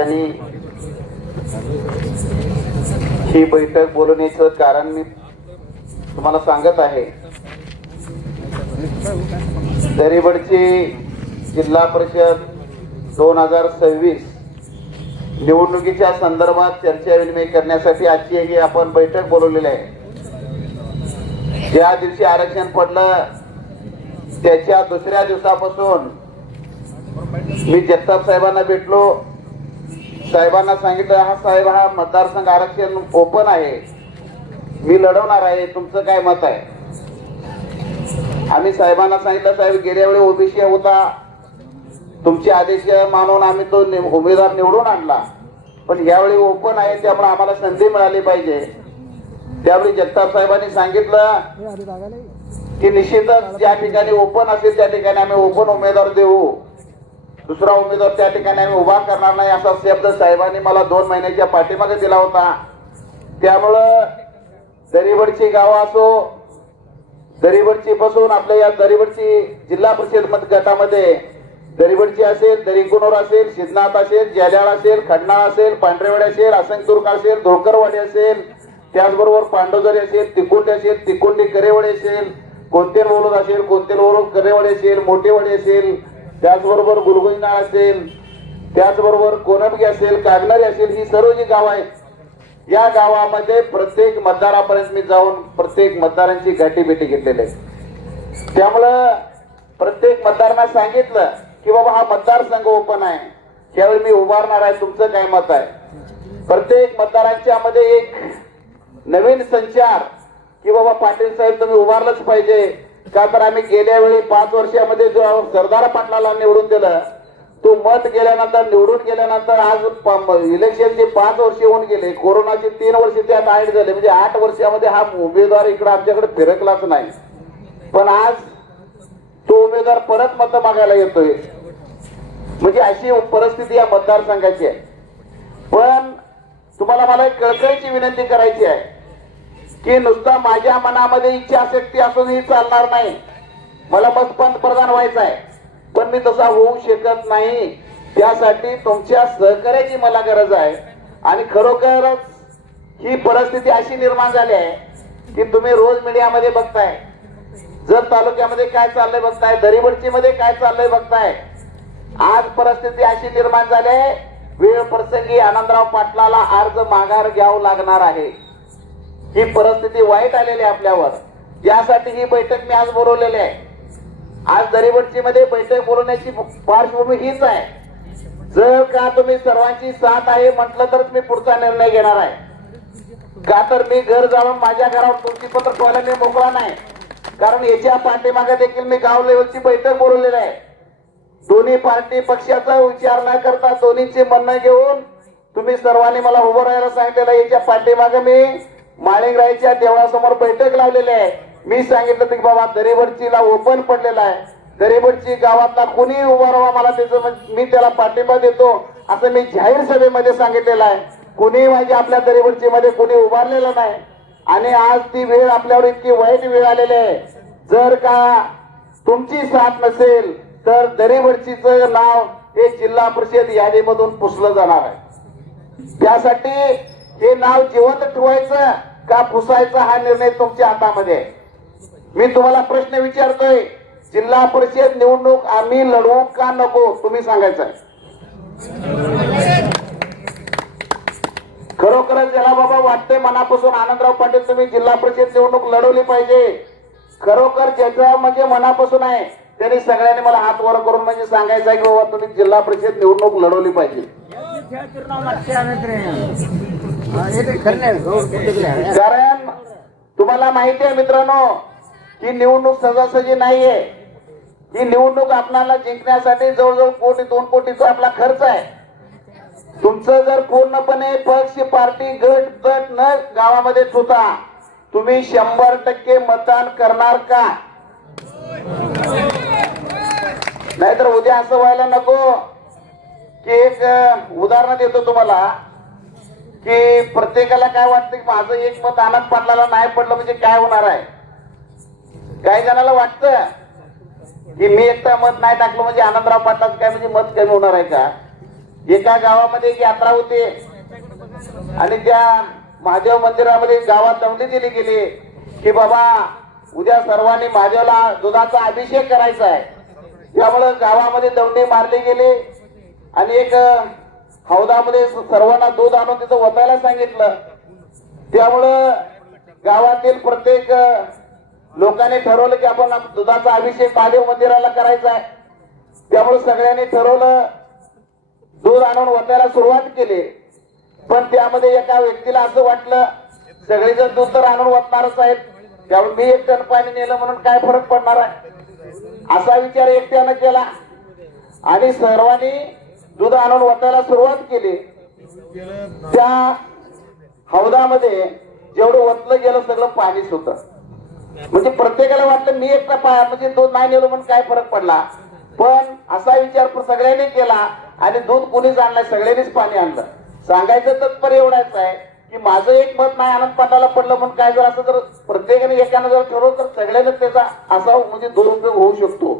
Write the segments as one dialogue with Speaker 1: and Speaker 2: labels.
Speaker 1: ठिकाणी ही बैठक बोलवण्याचं कारण मी तुम्हाला सांगत आहे. दरीबडची जिल्हा परिषद दोन हजार सव्वीस निवडणुकीच्या संदर्भात चर्चा विनिमय करण्यासाठी आजची ही आपण बैठक बोलवलेली आहे. ज्या दिवशी आरक्षण पडलं त्याच्या दुसऱ्या दिवसापासून मी जगताप साहेबांना भेटलो. साहेबांना सांगितलं हा साहेब हा मतदारसंघ आरक्षण ओपन आहे. मी लढवणार आहे. तुमचं काय मत आहे? आम्ही साहेबांना सांगितलं साहेब गेल्या वेळी ओबीसी होता. तुमचे आदेश मानून आम्ही तो उमेदवार निवडून आणला. पण यावेळी ओपन आहे त्यामुळे आम्हाला संधी मिळाली पाहिजे. त्यावेळी जगताप साहेबांनी सांगितलं की निश्चितच ज्या ठिकाणी ओपन असेल त्या ठिकाणी आम्ही ओपन उमेदवार देऊ. दुसरा उमेदवार त्या ठिकाणी आम्ही उभा करणार नाही असा शब्द साहेबांनी मला दोन महिन्याच्या पाठीमागे दिला होता. त्यामुळं दरीवडची गावं असो दरीवडची पासून आपल्या या दरीवडची जिल्हा परिषद मत गटामध्ये दरीवडची असेल दरिंकुनोर असेल सिद्धनाथ असेल जयजाळ असेल खडनाळ असेल पांढरेवाडी असेल असंगतुर्क असेल धोकरवाडी असेल त्याचबरोबर पांडोजरी असेल तिकुंडी असेल तिकुंडी करेवाडी असेल कोणते बोलत असेल कोणते बोलत करेवाडी असेल मोठेवाडी असेल त्याचबरोबर गुलगुंजनाळ असेल त्याचबरोबर कोनबगी असेल कागनारी असेल ही सर्व जी गावं आहेत या गावामध्ये प्रत्येक मतदारापर्यंत मी जाऊन प्रत्येक मतदारांची घाटी भेटी घेतलेली आहे. त्यामुळं प्रत्येक मतदारांना सांगितलं की बाबा हा मतदारसंघ ओपन आहे. त्यावेळी मी उभारणार आहे तुमचं काय मत आहे? प्रत्येक मतदारांच्या मध्ये एक नवीन संचार की बाबा पाटील साहेब तुम्ही उभारलंच पाहिजे. का तर आम्ही गेल्या वेळी पाच वर्षामध्ये जो सरदार पाटलाला निवडून दिलं तो मत गेल्यानंतर निवडून गेल्यानंतर आज प- इलेक्शनचे पाच वर्ष होऊन गेले. कोरोनाचे तीन वर्ष त्यात ऍड झाले. म्हणजे आठ वर्षामध्ये हा उमेदवार इकडे आमच्याकडे फिरकलाच नाही. पण आज तो उमेदवार परत मत मागायला येतोय. म्हणजे अशी परिस्थिती या मतदारसंघाची आहे. पण तुम्हाला मला एक कळकळीची विनंती करायची आहे. की नुसता माझ्या मनामध्ये इच्छाशक्ती असूनही चालणार नाही. मला मग पंतप्रधान व्हायचं आहे. पण मी तसा होऊ शकत नाही. त्यासाठी तुमच्या सहकार्याची मला गरज आहे. आणि खरोखरच ही परिस्थिती अशी निर्माण झाली आहे की तुम्ही रोज मीडियामध्ये बघताय. जर तालुक्यामध्ये काय चाललंय बघताय दरीबडची मध्ये काय चाललंय बघताय आज परिस्थिती अशी निर्माण झाली आहे. वेळ प्रसंगी आनंदराव पाटलाला अर्ज माघार घ्यावं लागणार आहे. ही परिस्थिती वाईट आलेली आहे आपल्यावर. यासाठी ही बैठक मी आज बोलवलेली आहे. आज दरीवटची मध्ये बैठक बोलवण्याची पार्श्वभूमी हीच आहे. जर का तुम्ही सर्वांची साथ आहे म्हटलं तरच मी पुढचा निर्णय घेणार आहे. का तर मी घर जाऊन माझ्या घरावर तुमची पत्र ठेवायला मी मोकळा नाही. कारण याच्या पाठीमागे देखील मी गाव लेवलची बैठक बोलवलेली आहे. दोन्ही पार्टी पक्षाचा विचार न करता दोन्हीचे म्हणणं घेऊन तुम्ही सर्वांनी मला उभं राहायला सांगितलेलं याच्या पाठीमागे मी माळिंगरायच्या देवळासमोर बैठक लावलेली आहे. मी सांगितलं की बाबा दरेबडचीला ओपन पडलेला आहे. दरेबडची गावातला कोणी उभा राहा मला त्याचं मी त्याला पाठिंबा देतो. असं मी जाहीर सभेमध्ये सांगितलेलं आहे. कुणी म्हणजे आपल्या दरेबडची मध्ये कुणी उभारलेलं नाही. आणि आज ती वेळ आपल्यावर इतकी वाईट वेळ आलेली आहे. जर का तुमची साथ नसेल तर दरेबडचीच नाव हे जिल्हा परिषद यादीमधून पुसलं जाणार आहे. त्यासाठी हे नाव जिवंत ठेवायचं. का पुसायचा हा निर्णय तुमच्या हातामध्ये? आहे. मी तुम्हाला प्रश्न विचारतोय जिल्हा परिषद निवडणूक आम्ही लढवू का नको? तुम्ही सांगायचं खरोखरच ज्याला बाबा वाटतंय मनापासून आनंदराव पाटील तुम्ही जिल्हा परिषद निवडणूक लढवली पाहिजे. खरोखर ज्याच्या म्हणजे मनापासून आहे त्यांनी सगळ्यांनी मला हात वर करून म्हणजे सांगायचं आहे की बाबा तुम्ही जिल्हा परिषद निवडणूक लढवली पाहिजे. कारण तुम्हाला माहिती आहे मित्रांनो ही निवडणूक सहजासहजी नाहीये. ही निवडणूक आपल्याला जिंकण्यासाठी जवळजवळ कोटी दोन कोटीचा आपला खर्च आहे. तुमचं जर पूर्णपणे पक्ष पार्टी गट गट न गावामध्ये होता तुम्ही शंभर टक्के मतदान करणार का? नाहीतर उद्या असं व्हायला नको. की एक उदाहरण देतो तुम्हाला. की प्रत्येकाला काय वाटतं की माझं एक मत आनंद पाटलाला नाही पडलं म्हणजे काय होणार आहे? काही जणाला वाटतं की मी एकटा मत नाही टाकलं म्हणजे आनंदराव पाटलाच काय म्हणजे मत कमी होणार आहे का? एका गावामध्ये एक यात्रा होती. आणि त्या महादेव मंदिरामध्ये गावात दौंडी दिली गेली की बाबा उद्या सर्वांनी महादेवला दुधाचा अभिषेक करायचा आहे. त्यामुळं गावामध्ये दौंडी मारली गेली. आणि एक हौदामध्ये सर्वांना दूध आणून तिथं ओतायला सांगितलं. त्यामुळं गावातील प्रत्येक लोकांनी ठरवलं की आपण दुधाचा अभिषेक महादेव मंदिराला करायचा आहे. त्यामुळे सगळ्यांनी ठरवलं दूध आणून ओतायला सुरुवात केली. पण त्यामध्ये एका व्यक्तीला असं वाटलं सगळेजण दूध तर आणून ओतणारच आहेत. त्यामुळे मी एक टन पाणी नेलं म्हणून काय फरक पडणार आहे? असा विचार एकट्यानं केला. आणि सर्वांनी दूध आणून वाटायला सुरुवात केली. त्या हौदामध्ये जेवढं ओतलं गेलं सगळं पाणीच होत. म्हणजे प्रत्येकाला वाटलं मी एकटा पाया म्हणजे दूध नाही नेलो म्हणून काय फरक पडला? पण असा विचार सगळ्यांनी केला आणि दूध कुणीच आणलं सगळ्यांनीच पाणी आणलं. सांगायचं तत्पर एवढाच आहे की माझं एक मत नाही आनंद पाटाला पडलं म्हणून काय जर असं जर प्रत्येकाने एकानं जर ठरवलं तर सगळ्यांना त्याचा असा म्हणजे दुरुपयोग होऊ शकतो.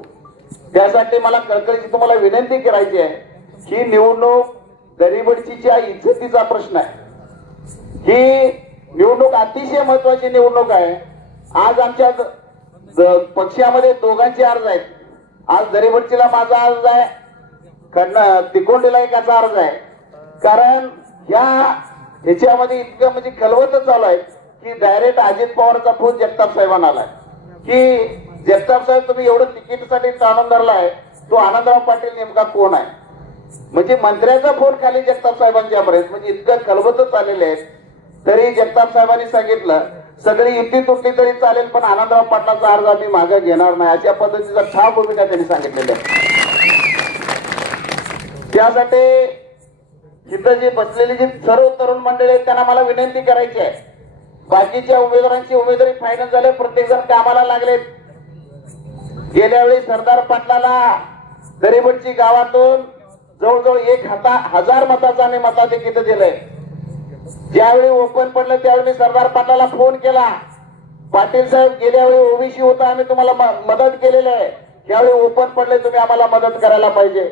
Speaker 1: त्यासाठी मला कळकळीची तुम्हाला विनंती करायची आहे. ही निवडणूक गरीबडचीच्या इज्जतीचा प्रश्न आहे. ही निवडणूक अतिशय महत्वाची निवडणूक आहे. आज आमच्या पक्षामध्ये दोघांचे अर्ज आहेत. आज दरीबडचीला माझा अर्ज आहे कारण तिकोंडीला एकाचा अर्ज आहे. कारण या ह्याच्यामध्ये इतकं म्हणजे कलवत चालू आहे की डायरेक्ट अजित पवारचा फोन जगताप साहेबांना आलाय. की जगताप साहेब तुम्ही एवढं तिकीटसाठी आनंद धरलाय तो आनंदराव पाटील नेमका कोण आहे? म्हणजे मंत्र्याचा फोन खाली जगताप साहेबांच्या पर्यंत म्हणजे इतकं कलबतच आलेले आहेत तरी जगताप साहेबांनी सांगितलं सगळी युती तुटली तरी चालेल पण आनंदराव पाटलाचा अर्ज आम्ही मागे घेणार नाही. अशा पद्धतीचा ठाम भूमिका त्यांनी सांगितलेली आहे. त्यासाठी इथं जे बसलेली जी सर्व तरुण मंडळी आहेत त्यांना मला विनंती करायची आहे. बाकीच्या उमेदवारांची उमेदवारी फायनल झाले प्रत्येक जण कामाला लागलेत. गेल्या वेळी सरदार पाटलाला दरेबटची गावातून जवळजवळ एक हाता हजार मताचा आम्ही मताधिक्य दिलंय. ज्यावेळी ओपन पडलं त्यावेळी मी सरदार पाटलाला फोन केला. पाटील साहेब गेल्या वेळी ओबीसी होता आम्ही तुम्हाला मदत केलेली आहे. त्यावेळी ओपन पडले तुम्ही आम्हाला मदत करायला पाहिजे.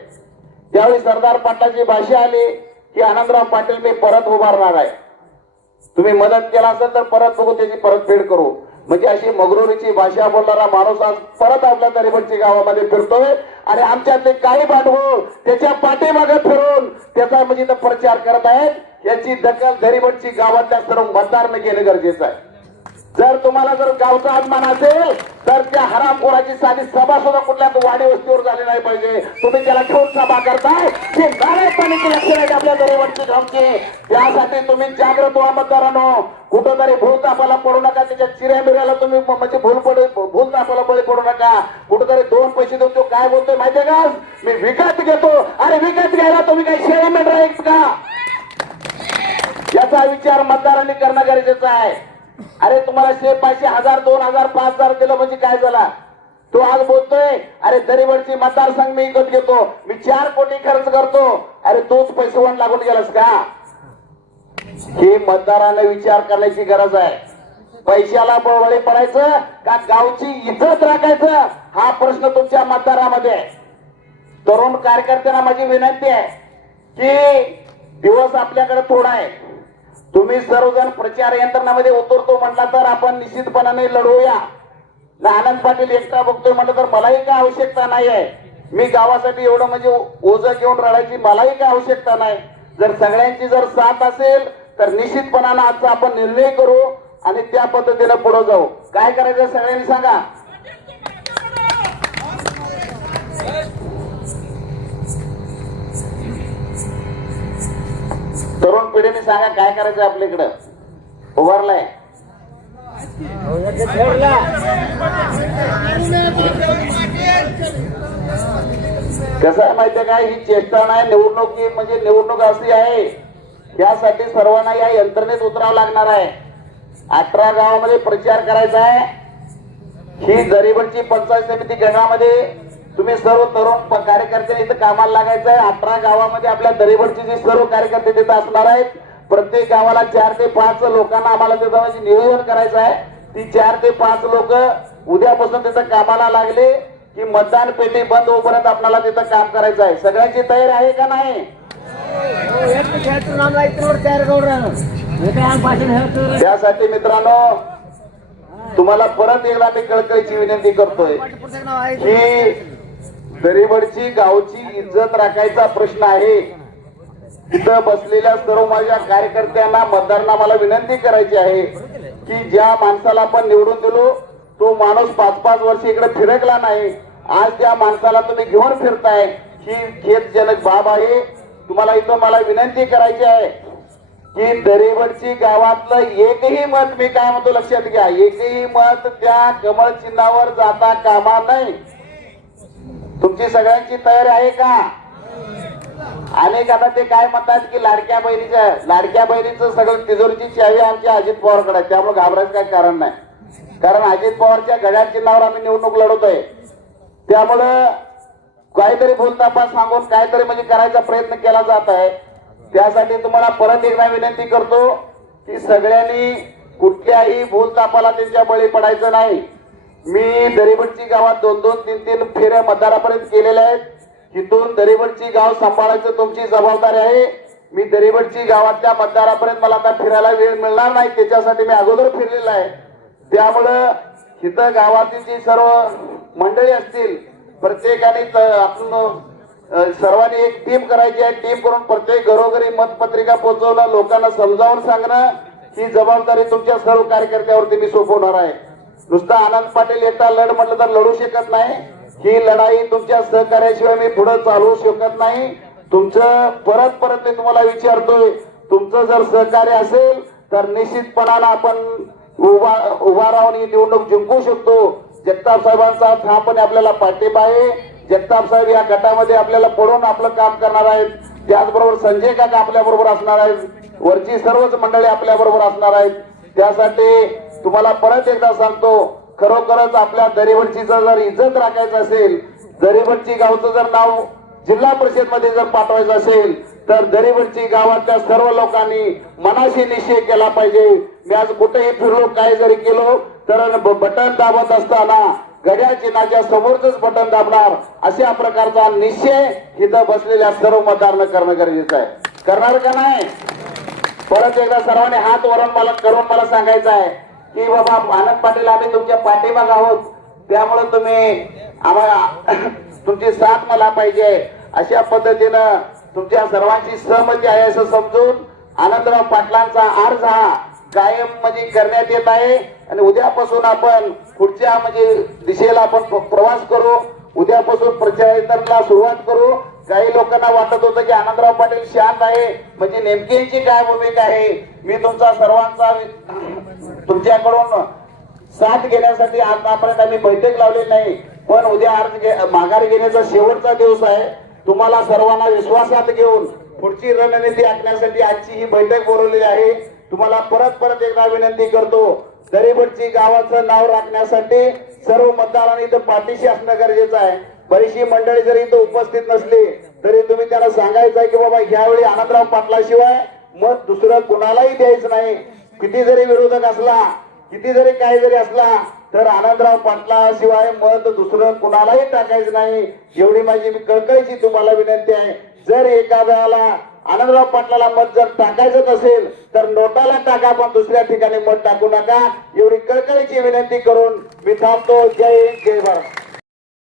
Speaker 1: त्यावेळी सरदार पाटलाची भाषा आली की आनंदराव पाटील मी परत उभारणार आहे. तुम्ही मदत केला असेल तर परत बघू त्याची परतफेड करू. म्हणजे अशी मगरुरीची भाषा बोलणारा माणूस आज परत आपल्या दरिबडची गावामध्ये फिरतोय. आणि आमच्यातले काही बांधव त्याच्या पाठीमागे फिरून त्याचा म्हणजे प्रचार करत आहेत. याची दखल दरिबडची गावातल्या सर्व मतदारने घेणं गरजेचं आहे. जर तुम्हाला जर गावचा अभिमान असेल तर त्या हरामखोराची साधी सभा सुद्धा कुठल्या वाडी वस्तीवर झाली नाही पाहिजे. तुम्ही त्याला ठेवून सभा करताय. ते नारायणपणाची लक्षण आहेत आपल्या दरेवरची धमकी. त्यासाठी तुम्ही जागृत व्हा मतदारांनो. कुठंतरी भूल तापाला पडू नका. त्याच्या चिऱ्या मिऱ्याला तुम्ही म्हणजे भूल पडू भूल तापाला बळी पडू नका. कुठंतरी दोन पैसे देऊन तो काय बोलतोय माहितीये का? मी विकत घेतो. अरे विकत घ्यायला तुम्ही काही शेळी मेंढर का? याचा विचार मतदारांनी करणं गरजेचं आहे. अरे तुम्हाला शे पाचशे हजार दोन हजार पाच हजार दिलं म्हणजे काय झाला? तो आज बोलतोय अरे दरीवडची मतदारसंघ मी विकत घेतो मी चार कोटी खर्च करतो. अरे तोच पैसे वन लागून गेलास का? हे मतदारांना विचार करण्याची गरज आहे. पैशाला बळबळी पडायचं का गावची इज्जत राखायचं? हा प्रश्न तुमच्या मतदारामध्ये आहे. तरुण कार्यकर्त्यांना माझी विनंती आहे की दिवस आपल्याकडे थोडा आहे. तुम्ही सर्वजण प्रचार यंत्रणामध्ये उतरतो म्हटला तर आपण निश्चितपणाने लढवूया ना आनंद पाटील एकटा बघतोय म्हटलं तर मलाही काय आवश्यकता नाही आहे मी गावासाठी एवढं म्हणजे ओझं घेऊन रडायची मलाही काय आवश्यकता नाही. जर सगळ्यांची जर साथ असेल तर निश्चितपणानं आजचा आपण निर्णय करू आणि त्या पद्धतीनं पुढे जाऊ. काय करायचं सगळ्यांनी सांगा? तरुण पिढीने सांगा काय करायचं आपल्याकडं? उभारलाय. कसं आहे माहितीये काय ही चेष्टा नाही निवडणुकी म्हणजे निवडणूक अशी आहे यासाठी सर्वांना या यंत्रणेत उतरावं लागणार आहे. अठरा गावामध्ये प्रचार करायचा आहे. ही गरीबांची पंचायत समिती गणामध्ये तुम्ही सर्व तरुण कार्यकर्ते इथं कामाला लागायचं आहे. अठरा गावामध्ये आपल्या दरेवरचे जे सर्व कार्यकर्ते तिथं असणार आहेत. प्रत्येक गावाला चार ते पाच लोकांना आम्हाला तिथं निवेदन करायचं आहे. ती चार ते पाच लोक उद्यापासून तिथं कामाला लागले की मतदान पेटी बंद होईपर्यंत आपल्याला तिथं काम करायचं आहे. सगळ्यांची तयार आहे का नाही? त्यासाठी मित्रांनो तुम्हाला परत एकदा मी कळकळीची विनंती करतोय की गरीबडची गावची इज्जत राखायचा प्रश्न आहे. तिथं बसलेल्या सर्व माझ्या कार्यकर्त्यांना मतदारांना मला विनंती करायची आहे की ज्या माणसाला आपण निवडून दिलो तो माणूस पाच पाच वर्ष इकडे फिरकला नाही. आज त्या माणसाला तुम्ही घेऊन फिरताय. ही खेदजनक बाब आहे. तुम्हाला इथं मला विनंती करायची आहे की दरेवडची गावातलं एकही मत मी काय म्हणतो लक्षात घ्या. एकही मत त्या कमळ चिन्हावर जाता कामा नाही तुमची सगळ्यांची तयारी आहे का? अनेक आता ते काय म्हणतात की लाडक्या बहिणीच्या लाडक्या बहिणीचं सगळं तिजोरीची चावी आमच्या अजित पवारकडे. त्यामुळे घाबरायचं काय कारण नाही. कारण अजित पवारच्या घड्याळ चिन्हावर आम्ही निवडणूक लढवतोय. त्यामुळं काहीतरी भूलतापास सांगून काहीतरी म्हणजे करायचा प्रयत्न केला जात आहे. त्यासाठी तुम्हाला परत एकदा विनंती करतो की सगळ्यांनी कुठल्याही भूलतापाला त्यांच्या बळी पडायचं नाही. मी दरीबडची गावात दोन दोन तीन तीन फेऱ्या मतदारापर्यंत केलेल्या आहेत. तिथून दरीबडची गाव सांभाळायचं तुमची जबाबदारी आहे. मी दरीबडची गावातल्या मतदारापर्यंत मला आता फिरायला वेळ मिळणार नाही. त्याच्यासाठी मी अगोदर फिरलेला आहे. त्यामुळं इथं गावातील जी सर्व मंडळी असतील प्रत्येकाने त- आपण सर्वांनी एक टीम करायची आहे. टीम करून प्रत्येक घरोघरी मतपत्रिका पोहोचवणं लोकांना समजावून सांगणं ही जबाबदारी तुमच्या सर्व कार्यकर्त्यावरती मी सोपवणार आहे. नुसता आनंद पाटील एकटा लढ म्हटलं तर लढू शकत नाही. ही लढाई तुमच्या सहकार्याशिवाय मी पुढे चालवू शकत नाही. तुमचं परत परत मी तुम्हाला विचारतोय. तुमचं जर सहकार्य असेल तर निश्चितपणानं आपण उभा उभा राहून ही निवडणूक जिंकू शकतो. जगताप साहेबांचा पण आपल्याला पाठिंबा आहे. जगताप साहेब या गटामध्ये आपल्याला पडून आपलं काम करणार आहेत. त्याचबरोबर संजय काका आपल्या बरोबर असणार आहेत. वरची सर्वच मंडळी आपल्या बरोबर असणार आहेत. त्यासाठी तुम्हाला परत एकदा सांगतो खरोखरच आपल्या दरेवडचीचं जर इज्जत राखायचं असेल दरेवडची गावचं जर नाव जिल्हा परिषदमध्ये जर पाठवायचं असेल तर दरेवडची गावातल्या सर्व लोकांनी मनाशी निश्चय केला पाहिजे. मी आज कुठेही फिरलो काय जरी केलो तर बटन दाबत असताना घड्याळ चिन्हाच्या समोरच बटन दाबणार अशा प्रकारचा निश्चय इथं बसलेल्या सर्व मतदारांना करणं गरजेचं आहे. करणार का नाही? परत एकदा सर्वांनी हात वरून मला करून मला सांगायचं आहे. की बाबा आनंद पाटील आम्ही तुमच्या पाठीमाग आहोत. त्यामुळे तुम्ही आम्हाला तुमची साथ मला पाहिजे. अशा पद्धतीनं तुमच्या सर्वांची सहमती आहे असं समजून आनंदराव पाटलांचा अर्ज हा कायम म्हणजे करण्यात येत आहे. आणि उद्यापासून आपण पुढच्या म्हणजे दिशेला आपण प्रवास करू. उद्यापासून प्रचारला सुरुवात करू. काही लोकांना वाटत होतं की आनंदराव पाटील शांत आहे. म्हणजे नेमकी काय भूमिका आहे? मी तुमचा सर्वांचा तुमच्याकडून साथ घेण्यासाठी आतापर्यंत आम्ही बैठक लावली नाही पण उद्या अर्ज घे- माघार घेण्याचा शेवटचा दिवस आहे. तुम्हाला सर्वांना विश्वासात घेऊन पुढची रणनीती आखण्यासाठी आजची ही बैठक बोलवलेली आहे. तुम्हाला परत परत एकदा विनंती करतो गरीबडची गावाचं नाव राखण्यासाठी सर्व मतदारांनी इथं पाठीशी असणं गरजेचं आहे. बरीचशी मंडळी जरी इथं उपस्थित नसली तरी तुम्ही त्यांना सांगायचं आहे की बाबा ह्यावेळी आनंदराव पाटलाशिवाय मत दुसरं कुणालाही द्यायचं नाही. किती जरी विरोधक असला किती जरी काही जरी असला तर आनंदराव पाटला शिवाय मत दुसरं कुणालाही टाकायचं नाही. एवढी माझी मी कळकळीची तुम्हाला विनंती आहे. जर एखाद्याला आनंदराव पाटलाला मत जर टाकायचं असेल तर नोटाला टाका पण दुसऱ्या ठिकाणी मत टाकू नका. एवढी कळकळीची विनंती करून मी थांबतो. जय हिंद जय भारत.